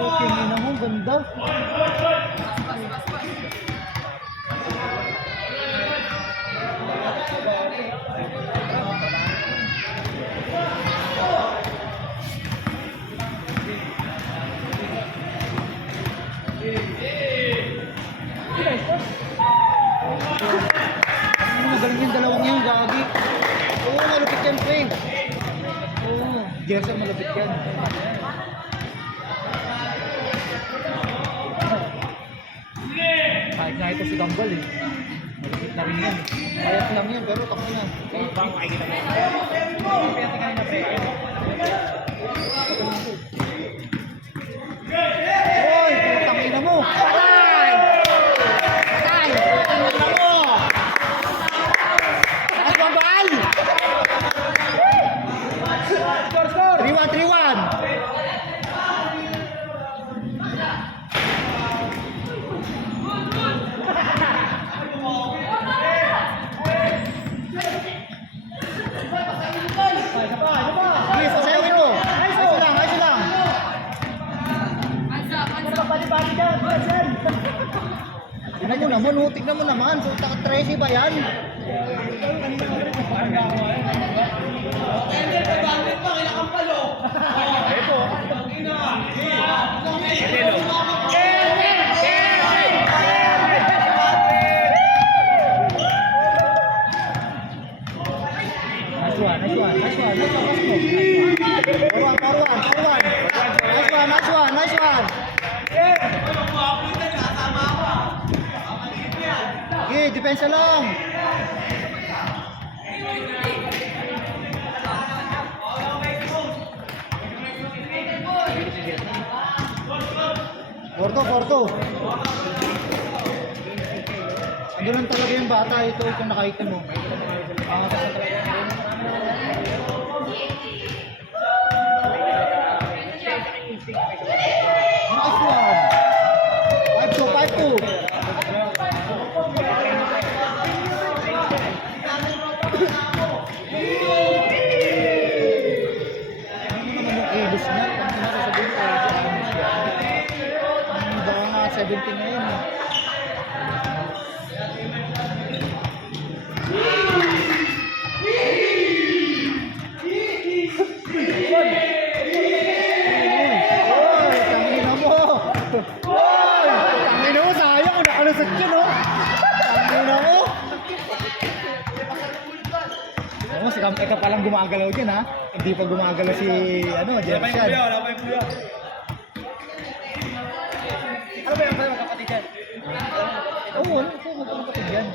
Okay, ina mo, ganda. Magaling yung dalawang yung gagi. Oo, malupit yan, pre. Oo, Gerson malupit yan. Kahit nga ito si Kambal eh. Malupit na rin yan. Kayat lang yan, pero takbo na. Bang makikita mo. Kaya tingnan na, pre. Oy, putang ina mo. Patay! Patay! Putang ina mo! Taas Kambal! Score! 3-1! Sige, sasayawin mo. Ayos lang, ayos lang. Tignan mo naman, tignan mo naman. Puta ka, Tracy ba yan? Nice one. Okay, depensa lang. Porto. Ano lang talaga yung bata ito kung nakita mo. Nice one. 5-2. Ano naman yung kilos niya? Ano sasabihin ko? Baka nga 17 na yun. Tangina mo, sayang kung nakalusot yun, no? Tangina mo. Ano, si Eka palang gumagalaw dyan, ha? Hindi pa gumagalaw si, Jefferson. Wala pa yung kuya. Ano ba yung magkapatid dyan? Oo, ano po, magkakapatid yan.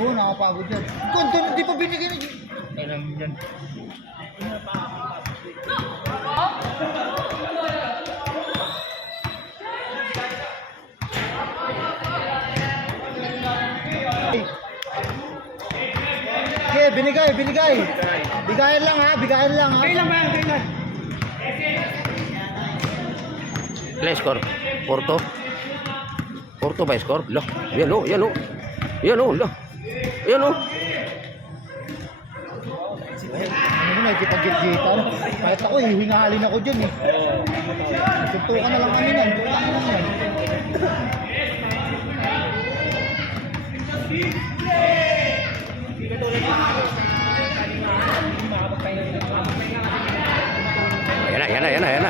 Oo, nakapagod yan. Ganda, hindi pa binigyan na. Kailan yan. Okay, binigay. Bigayan lang ha. Kailan ba yan? Kailan? Play score. Porto by score. Loh, yan oh. Loh. Yan oh. Ano mo, nakikipag-git-gitan. Kahit ako, hihingalin ako dyan eh. Suntukan na lang kami yan.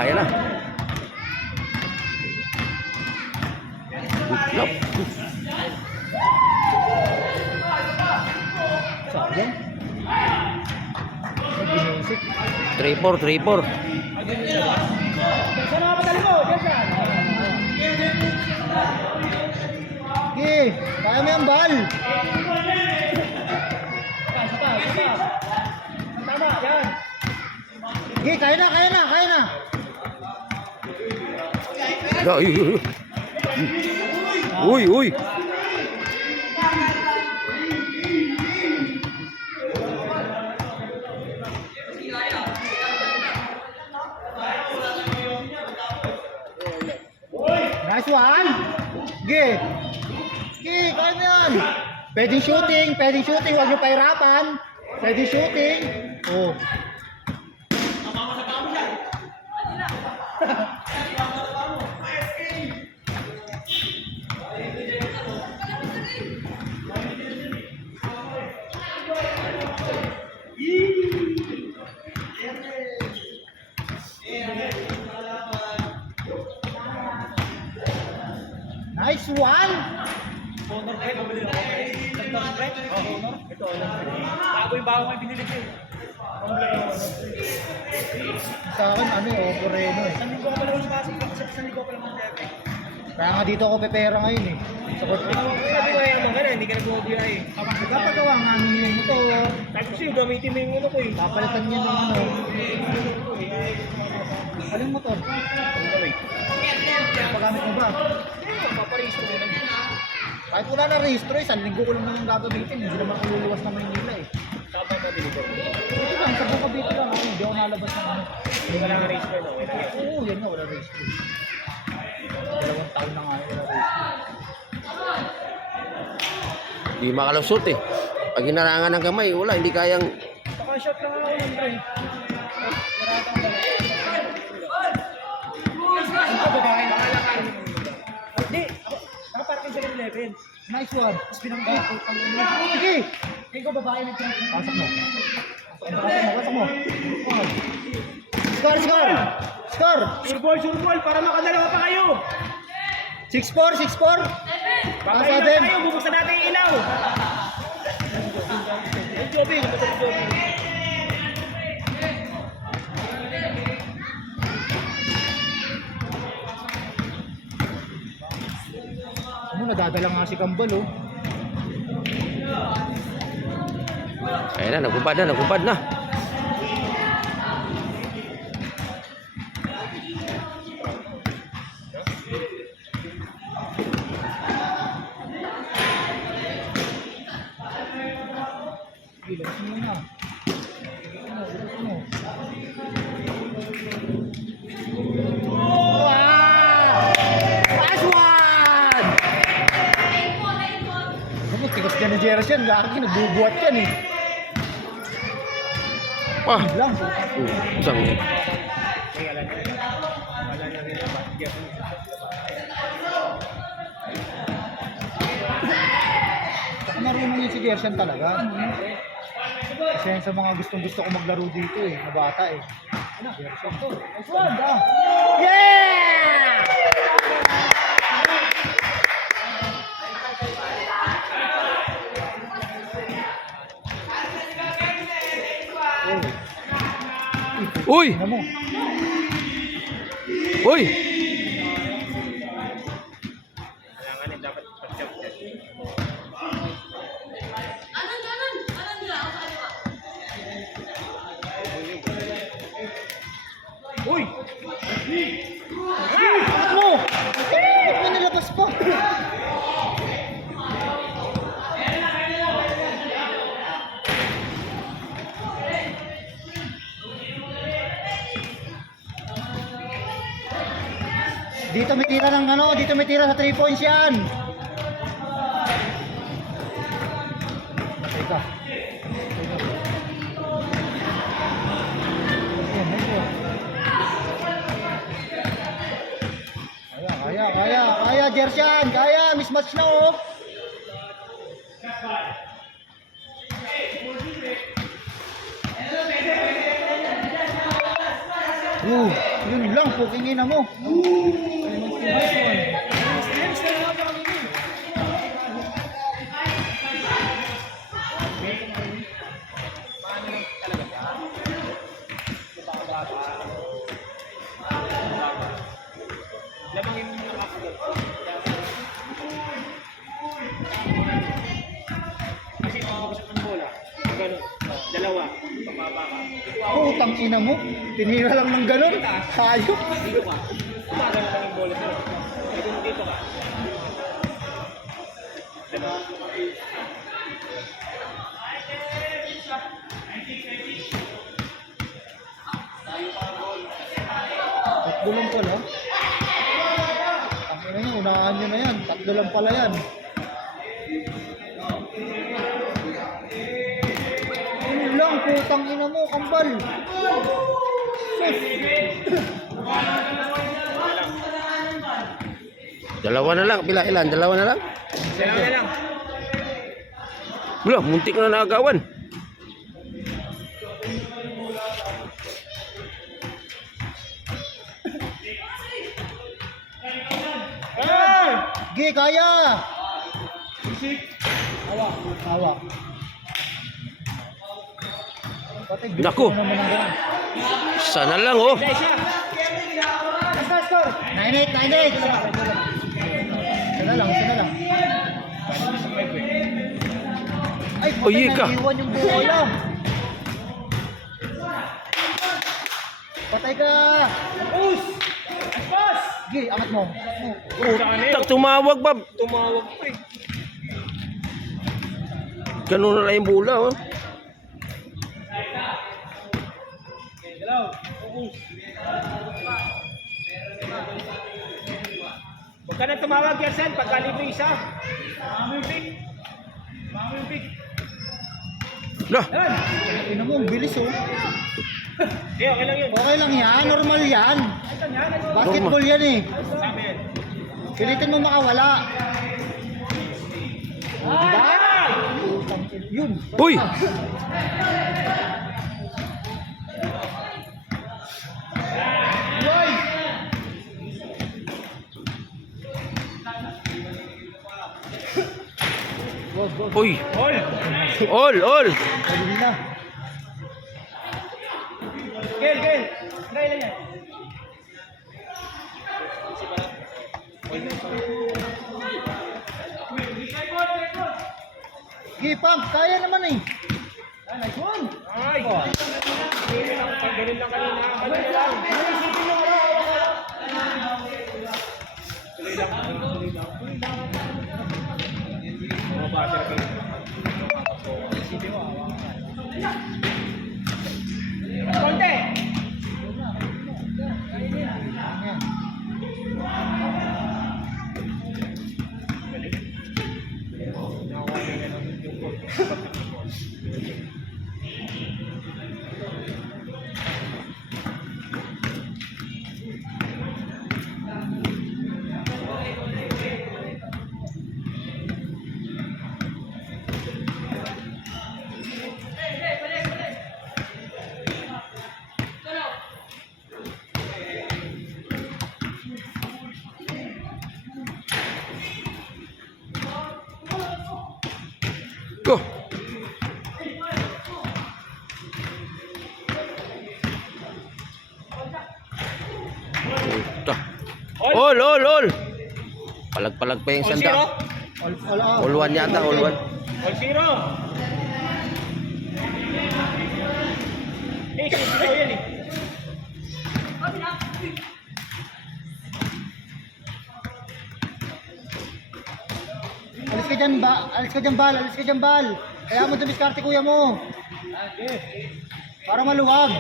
Yan na. Loh. Sayang. Binisik. 3-4. Saan nakapatali mo? Diyan. Okay, kaya mo yung bal. Isa. Tama, yan. Okay, kaya na. Uy. Nice one. Sige. Sige, kaya mo yan. Pwedeng shooting, huwag niyo pahirapan. Pwedeng shooting. Oh. Nice one! Honor break, mabili ako. Honor break? Honor? Ito, honor break. Bago yung bago ko yung binili ko eh. Sa akin, Moreno eh. Saan ko pa lang pasok kasi saan ko pa lang mag-debe. Kaya nga dito ako pepera ngayon eh. Sa korte. Sabi ko eh, hindi ka nag-uubira eh. Kapagawa nga ninyo yung ito. Sabi ko siya, gamitin mo yung ulo ko eh. Papalitan niyo ng ano. Aling motor? Pagamit mo ba? Paparehistro mo lang. Kahit wala na registro eh, 1 linggo ko lang naman gagamitin. Hindi naman ako luluwas ng Maynila eh. Saan ba nabili ko? Ito lang, sa buong Cavite lang. Hindi ako nalabas ng ano. Hindi ka lang registro no? Okay lang yan. Oo, yan nga, wala registro. 2 taon na nga wala registro. Di makalusot eh. Pag hinarangan ng kamay, wala, hindi kayang... Naka-shot lang ako ng pre. Ito babae, nakalakarin mo. Hindi, nakaparking sa 11. Nice one. Tapos pinanggawa ko pang ulo. Sige! Tingin ko babae na ito. Pasok mo. Pasok mo. Score, score! Score! Surbol, para makadalawa pa kayo. 6-4, 6-4. Baka Nasa ilaw din. tayo, bubuksan natin yung ilaw. Yung jobbing, yung jobbing. Nadadala nga si Kambal oh. Ayan na, nagupad na. Bilang muna. Tigas ka na Jeros yan, gaki, nagbubuhat yan eh. Ah, Lang. isang... Saka marunong yun si Gerson talaga. Kasi yan sa mga gustong-gusto ko maglaro dito eh, na bata eh. Gerson to. Nice one, da. Yeah! Uy! Ano mo? Uy! Kailangan dapat pag-jump test. Uy! Ano mo? Bakit mo nilabas pa? Dito may tira ng ano, dito may tira sa 3 points yan. Teka. Kaya, Jersian, kaya, mismatch na oh. Yun lang, puking ina mo. Nice one. Lamangin mo yung akagad. Kasi pagkabasok ng bola, gano'n, dalawa, pababa ka. Putang ina mo. Tinira lang ng ganun. Hayop. Dito ka. Umaga naman yung bola sa'yo. Pag dito ka. Diba? Takbo lang pala. Ang ina niya, unahan nyo na yan. Tatlo lang pala yan. Yun lang, putang ina mo, kambal. Sus. Dalawa na lang. Pila ilan? Dalawa na lang? Dalawa na lang. Wala, muntik na naagawan. Hey! Gi, kaya. Hawa. Pati, Naku. gusto naman ng ganun. Sana lang oh. Dahil siya. Basta score. 9-8. Isa na lang. Ay, Uy, patay, ka. naiiwan yung bola. Patay ka. Us! Aspas! Gi, angat mo. Tak tumawag pa. Tumawag pa eh. Ganun na lang yung bola oh. Hello. Us. Huwag ka na tumawag yan, Sen. Pagka libre isa. Mama yung pick. Lah, Yan. Ina mo, ang bilis oh. Okay, okay lang yun. Okay lang yan, normal yan. Ito yan. Basketball yan eh. Sabi yan. Pilitin mo makawala. Ah! Yun. uy. Uy. All. All. Pwede na. Gel. Try lang yan. Gi, pump. Kaya naman eh. Nice one. Ay. Ganun lang kanina. Ganun lang. Tuloy lang. Mga bata na kayo. Konti. Go. Puta. All. Palag-palag pa yung All sanda. zero. All out. All one yata, all one. All zero. Zero yan eh. Alis ka dyan, alis ka dyan, bal. Kaya mo dumiskarte kuya mo. Para maluwag.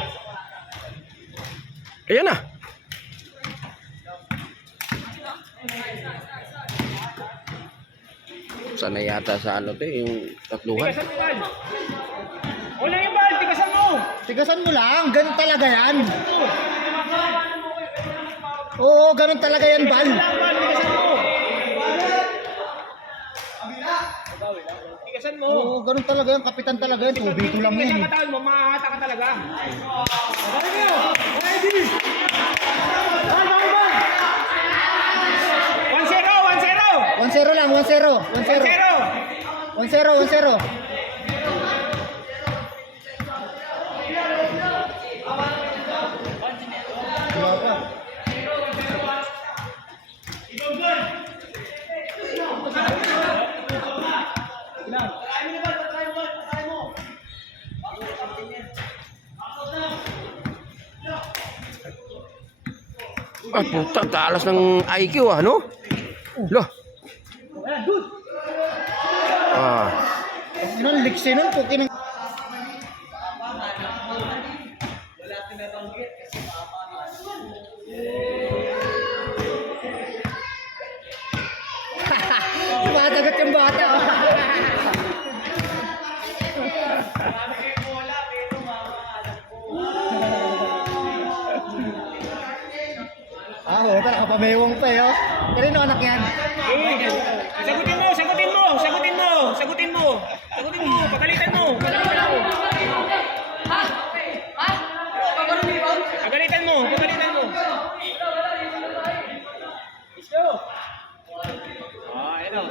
Ayan na. Sana yata sa ano to yung tatluhan. Tigasan mo yan. Wala yung bal. Tigasan mo. Tigasan mo lang, ganun talaga yan. Oo, ganun talaga yan, bal. Tigasan mo. Tigasan mo. Oo, ganun talaga yan, kapitan talaga yan. Tubito lang yan Tigasan eh. katawan mo. Makakata ka talaga. One zero. 1-0 lang, 1-0. 1-0. Wala pa. Ah, puta, talas ng IQ ah, no? Loh. Ah, Ano, liksi nun, puki ng... sumasagot yung bata. Ah, wala, nakapamewang pa eh, oh. Kanino anak yan? Sagutin mo, sagutin mo, sagutin mo, sagutin mo. Sagutin mo, pagalitan mo. Pagalitan mo, pagalitan mo. Ayun o.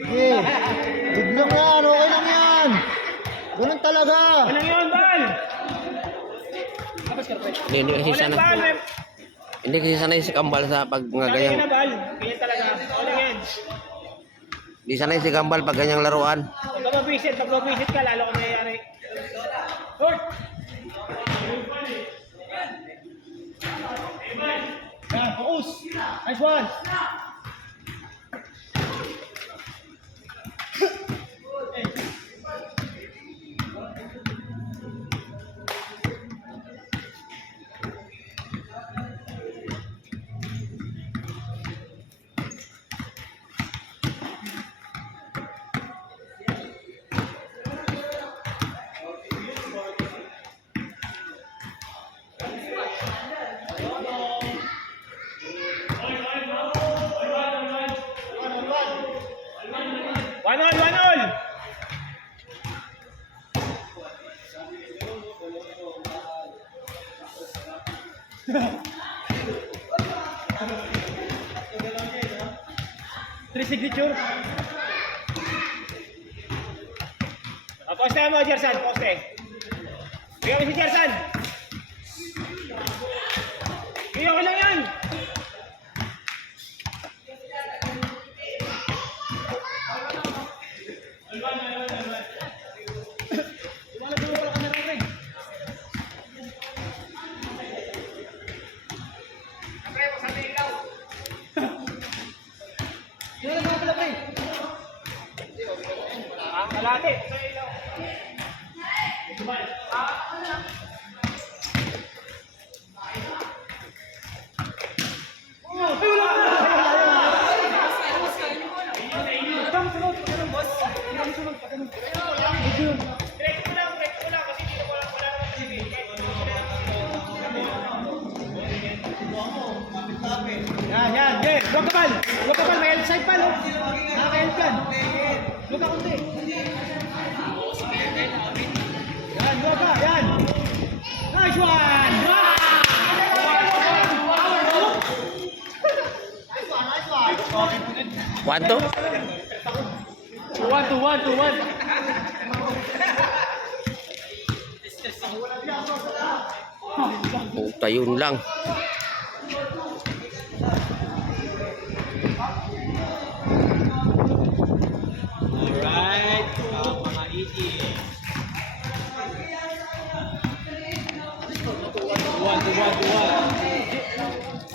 Sige. Good lang yan, okay lang yan. Ganun talaga. Walang yun, Bal! Hindi kasi Walang sana. Bal! Hindi kasi sanay si Kambal sa pag mga Walang ganyang. yun na, Bal. Ganyan talaga. Walang yan. Hindi sanay si Kambal pag ganyang laruan. Pag mabisit ka, lalo ka mayayari. Lord! Yan, focus! Nice one! One all! Three signature. Poste mo, Jersan, poste. Bigyan mo si Jersan. Bigyan ko lang yan. Kalate. Yan. Huwag ka pal. May outside pal. Nakaka-help yan. Huwag ka kunti. Yan. Nice one! One, two. 2-1. Puta, yun lang. Alright. Mga easy.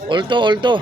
2-1. Ulto.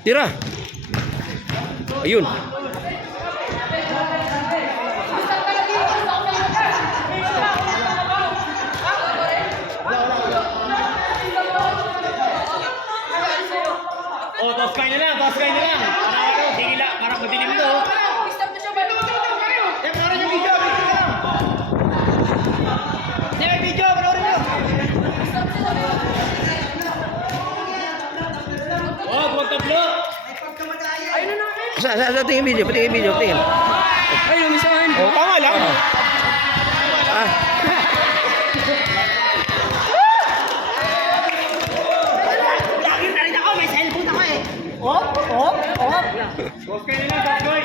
Tira. Ayun. Oh, toss kayo na lang. Para madilim to. Para yung video. sa tingin video, patingin video, tingin. Ay, yung isahan. Oh, tama lang. Ah, Lagi na rin ako, may cellphone ako eh. Oh, oh, oh. Boss kayo na, boss boy.